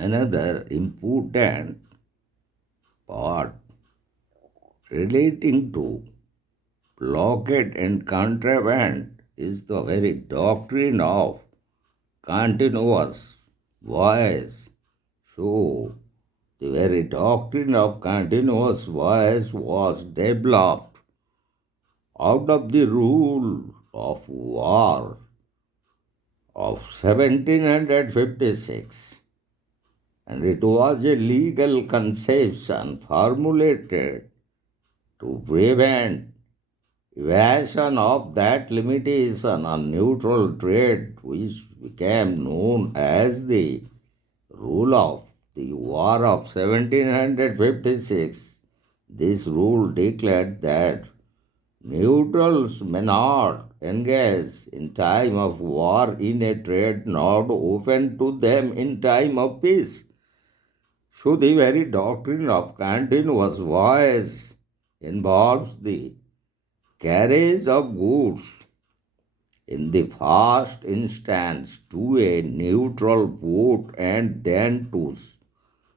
Another important part relating to blockade and contraband is the very doctrine of continuous voice. So, the very doctrine of continuous voice was developed out of the rule of war of 1756, and it was a legal conception formulated to prevent evasion of that limitation on neutral trade, which became known as the rule of the War of 1756. This rule declared that neutrals may not engage in time of war in a trade not open to them in time of peace. So the very doctrine of continuous voyage involves the carriage of goods in the first instance to a neutral port and then to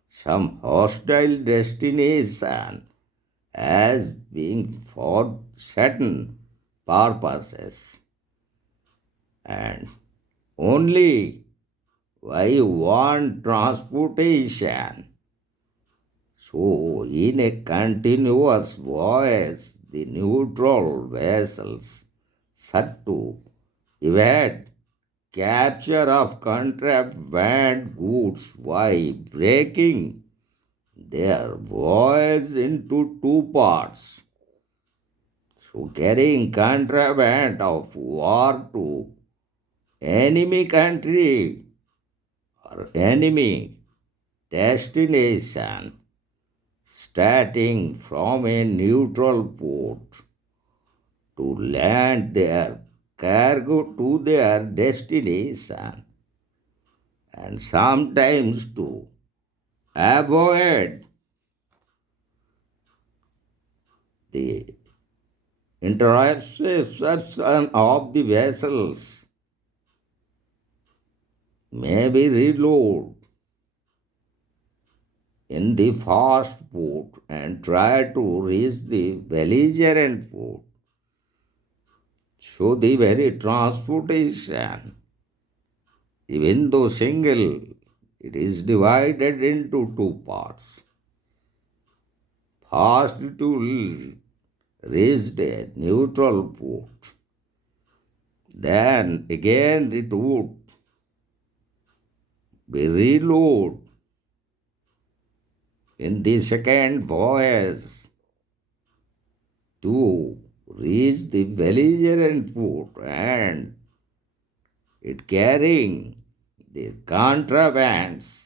some hostile destination as being for certain purposes, and only by one transportation. So, in a continuous voyage, the neutral vessels set to evade capture of contraband goods by breaking their voyage into two parts. So, carrying contraband of war to enemy country or enemy destination, starting from a neutral port to land their cargo to their destination, and sometimes to avoid the interception of the vessels, may be reload in the fast port and try to reach the belligerent port. So the very transportation, even though single, it is divided into two parts. First to reach a neutral port, then again it would be reload in the second voyage to reach the belligerent port, and it carrying the contrabands,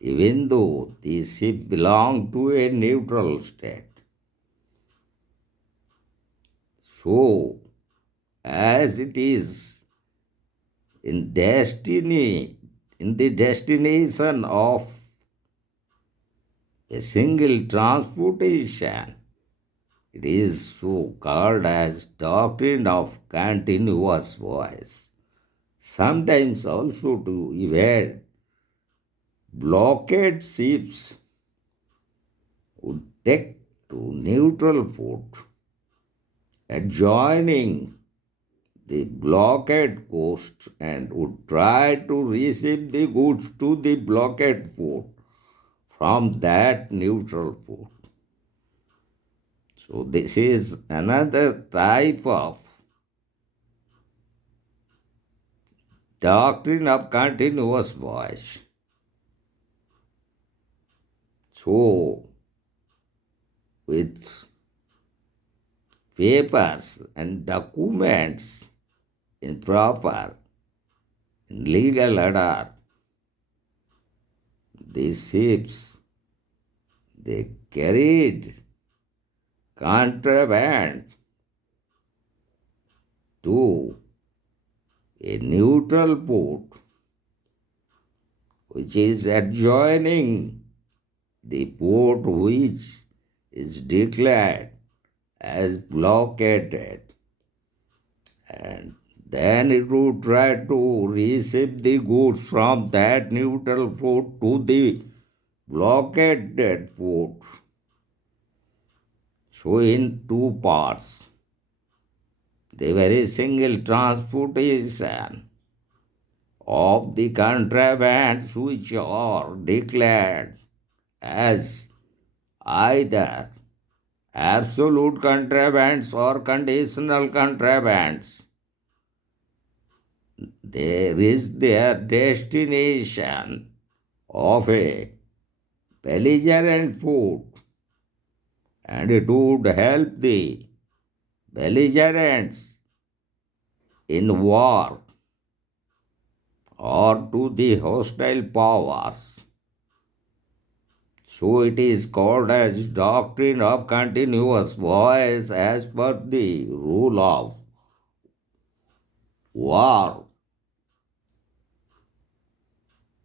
even though the ship belonged to a neutral state. So, as it is in destiny, in the destination of a single transportation, it is so called as doctrine of continuous voice. Sometimes also to evade blockade ships would take to neutral port adjoining the blockade coast and would try to receive the goods to the blockade port from that neutral port. So this is another type of doctrine of continuous voice. So with papers and documents in proper in legal order, these ships they carried contraband to a neutral port which is adjoining the port which is declared as blockaded, and then it would try to receive the goods from that neutral port to the blockaded port. So, in two parts, the very single transportation of the contrabands which are declared as either absolute contrabands or conditional contrabands. There is their destination of a belligerent food, and it would help the belligerents in war or to the hostile powers. So it is called as doctrine of continuous voice as per the rule of war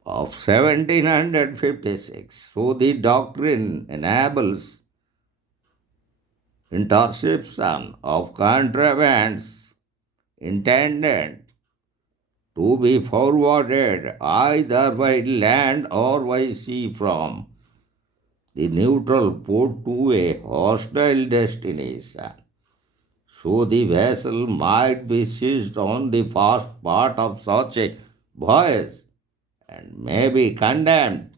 of 1756. So the doctrine enables interception of contrabands intended to be forwarded either by land or by sea from the neutral port to a hostile destination. So the vessel might be seized on the first part of such a voyage and may be condemned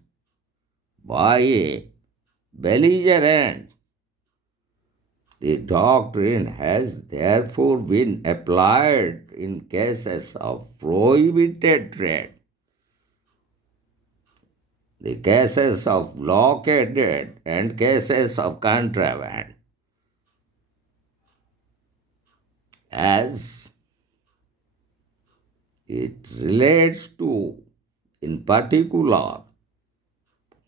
by a belligerent. The doctrine has therefore been applied in cases of prohibited trade, the cases of blockaded, and cases of contraband. As it relates to, in particular,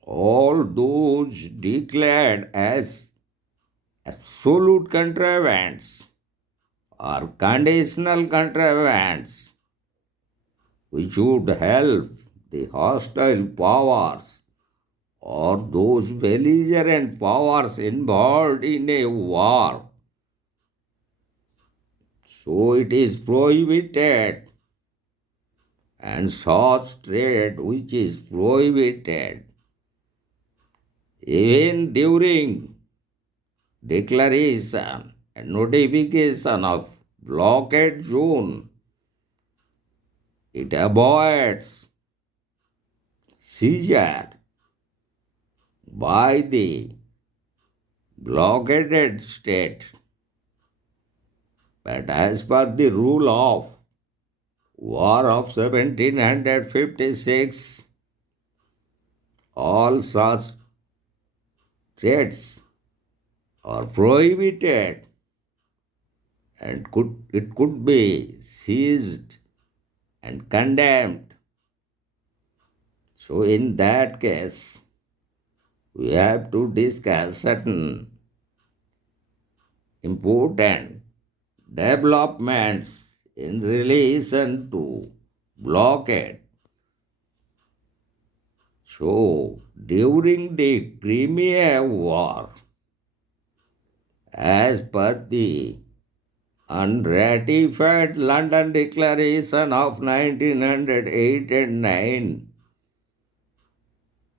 all those declared as absolute contrabands or conditional contrabands, which would help the hostile powers or those belligerent powers involved in a war. So it is prohibited, and such trade which is prohibited even during declaration and notification of blockade zone, it avoids seizure by the blockaded state. But as per the rule of War of 1756, all such trades are prohibited and it could be seized and condemned. So, in that case, we have to discuss certain important developments in relation to blockade. So, during the Crimea War, as per the unratified London Declaration of 1908 and 9,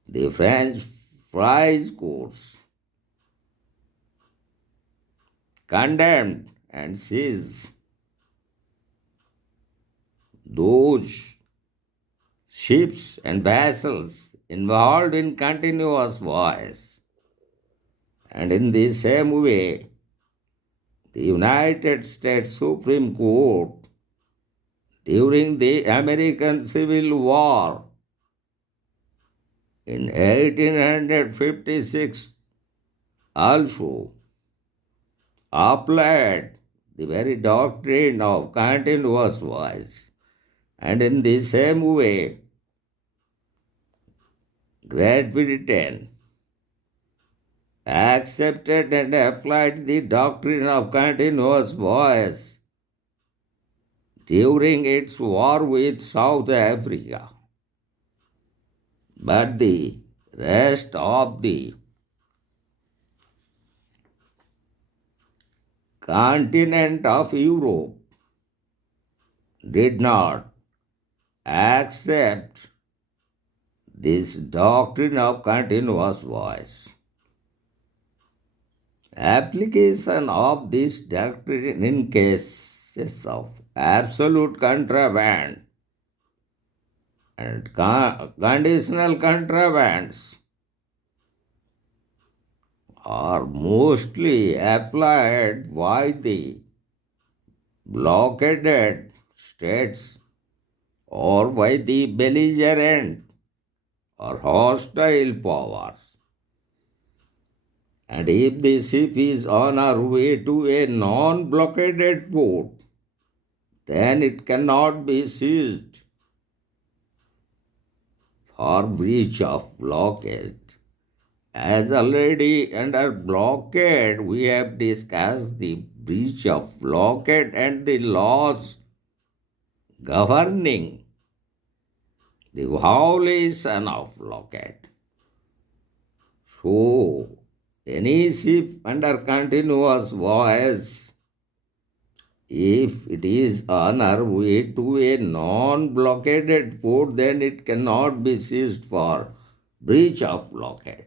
the French prize courts condemned and seized those ships and vessels involved in continuous voyage. And in the same way, the United States Supreme Court during the American Civil War in 1856 also applied the very doctrine of continuous voice. And in the same way, Great Britain accepted and applied the doctrine of continuous voice during its war with South Africa. But the rest of the continent of Europe did not accept this doctrine of continuous voice. Application of this doctrine in cases of absolute contraband and conditional contrabands are mostly applied by the blockaded states or by the belligerent or hostile powers. And if the ship is on her way to a non blockaded port, then it cannot be seized for breach of blockade. As already under blockade, we have discussed the breach of blockade and the laws governing the violation of blockade. So, any ship under continuous voyage, if it is on her way to a non-blockaded port, then it cannot be seized for breach of blockade.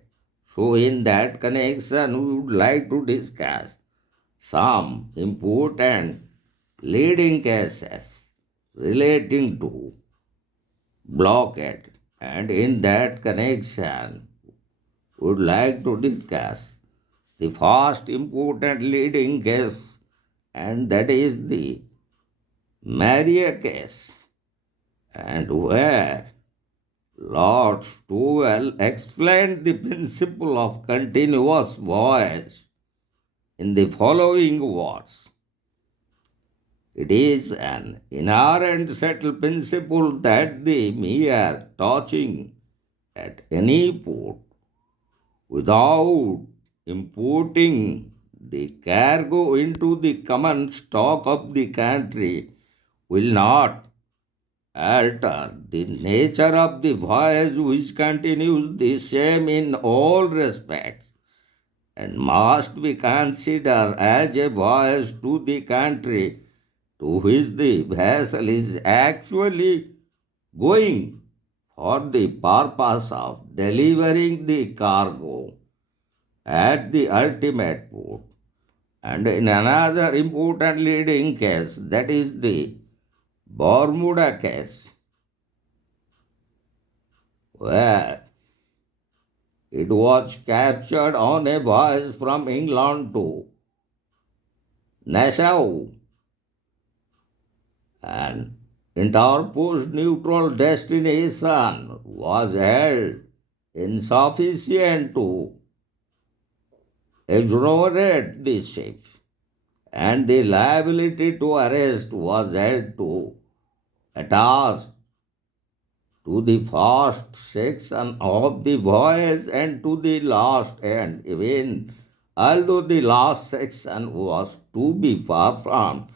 So, in that connection, we would like to discuss some important leading cases relating to blockade, and in that connection, would like to discuss the first important leading case, and that is the Maria case, and where Lord Stowell explained the principle of continuous voyage in the following words. It is an inherent settled principle that the mere touching at any port without importing the cargo into the common stock of the country will not alter the nature of the voyage, which continues the same in all respects and must be considered as a voyage to the country to which the vessel is actually going for the purpose of delivering the cargo at the ultimate port. And in another important leading case, that is the Bermuda case, where it was captured on a voyage from England to Nassau, and interposed neutral destination was held insufficient to exonerate the ship, and the liability to arrest was held to attach to the first section of the voyage and to the last end, even although the last section was to be performed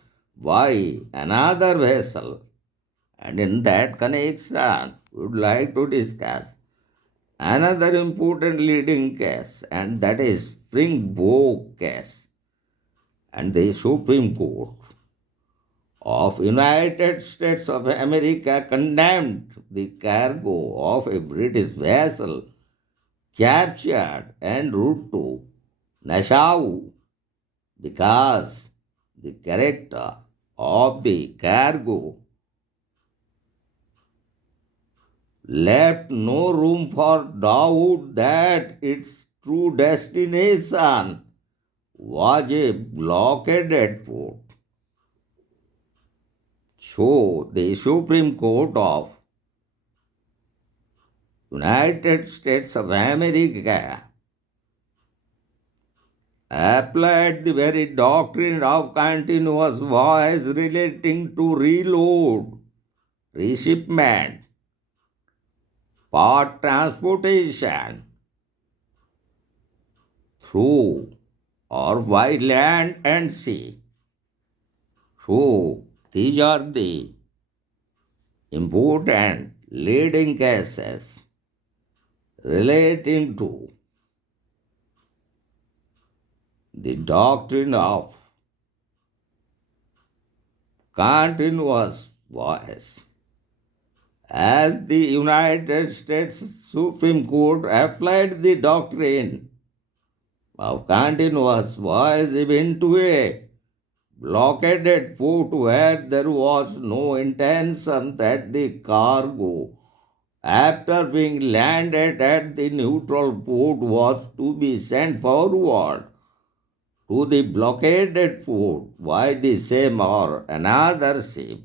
by another vessel. And in that connection, we would like to discuss another important leading case, and that is Springbok case. And the Supreme Court of United States of America condemned the cargo of a British vessel captured en route to Nassau because the character of the cargo left no room for doubt that its true destination was a blockaded port. So, the Supreme Court of United States of America applied the very doctrine of continuous voyage relating to reload, reshipment, part transportation through or by land and sea. So, these are the important leading cases relating to the doctrine of continuous voice. As the United States Supreme Court applied the doctrine of continuous voice even to a blockaded port where there was no intention that the cargo, after being landed at the neutral port, was to be sent forward to the blockaded port by the same or another ship.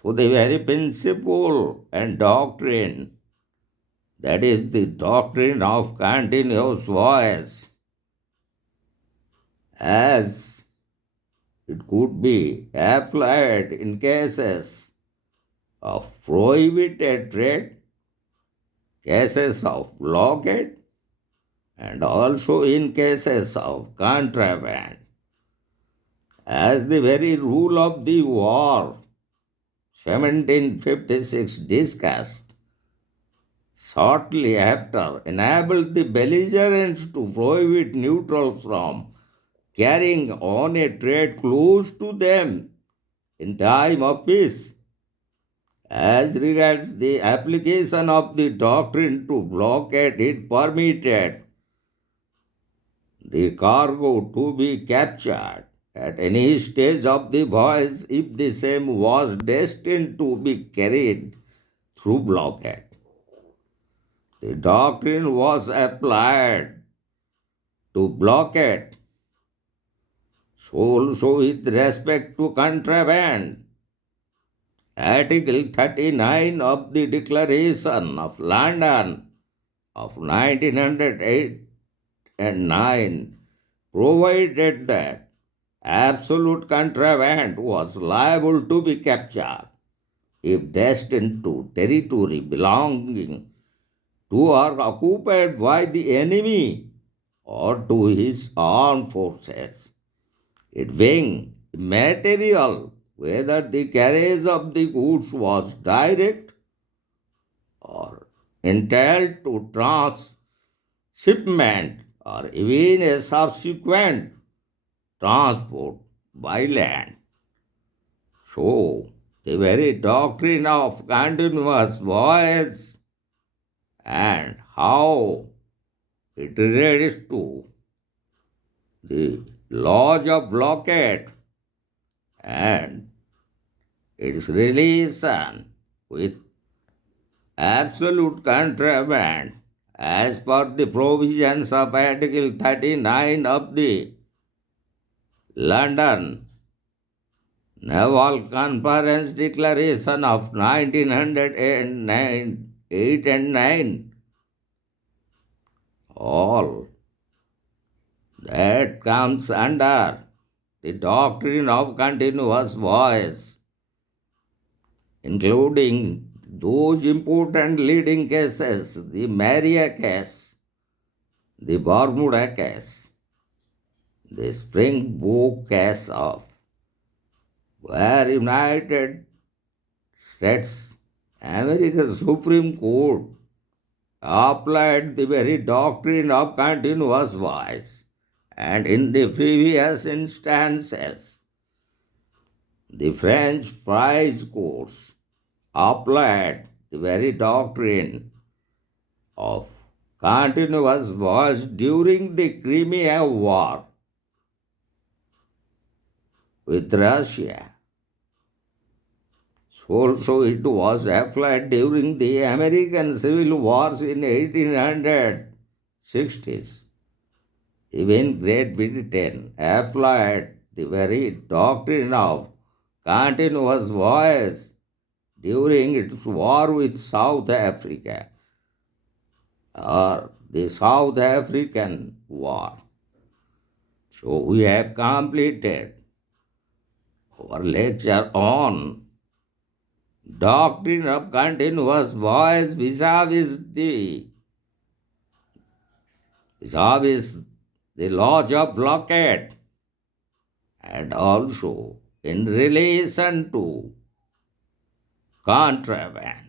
So the very principle and doctrine, that is the doctrine of continuous voice, as it could be applied in cases of prohibited trade, cases of blockade, and also in cases of contraband, as the very rule of the war 1756 discussed shortly after enabled the belligerents to prohibit neutrals from carrying on a trade close to them in time of peace. As regards the application of the doctrine to blockade, it permitted the cargo to be captured at any stage of the voyage if the same was destined to be carried through blockade. The doctrine was applied to blockade, so also with respect to contraband. Article 39 of the Declaration of London of 1908 and 9 provided that absolute contraband was liable to be captured if destined to territory belonging to or occupied by the enemy or to his armed forces. It being immaterial whether the carriage of the goods was direct or entailed to transshipment or even a subsequent transport by land. So, the very doctrine of continuous voyage and how it relates to the laws of blockade and its relation with absolute contraband as per the provisions of Article 39 of the London Naval Conference Declaration of 1908 and 9. All that comes under the doctrine of continuous voice, including those important leading cases, the Maria case, the Bermuda case, the Springbok case of where United States American Supreme Court applied the very doctrine of continuous voice, and in the previous instances the French prize courts applied the very doctrine of continuous voice during the Crimea War with Russia. Also, it was applied during the American Civil Wars in 1860s. Even Great Britain applied the very doctrine of continuous voice during its war with South Africa, or the South African War. So we have completed our lecture on doctrine of continuous voice vis-a-vis the laws of blockade, and also in relation to contraband.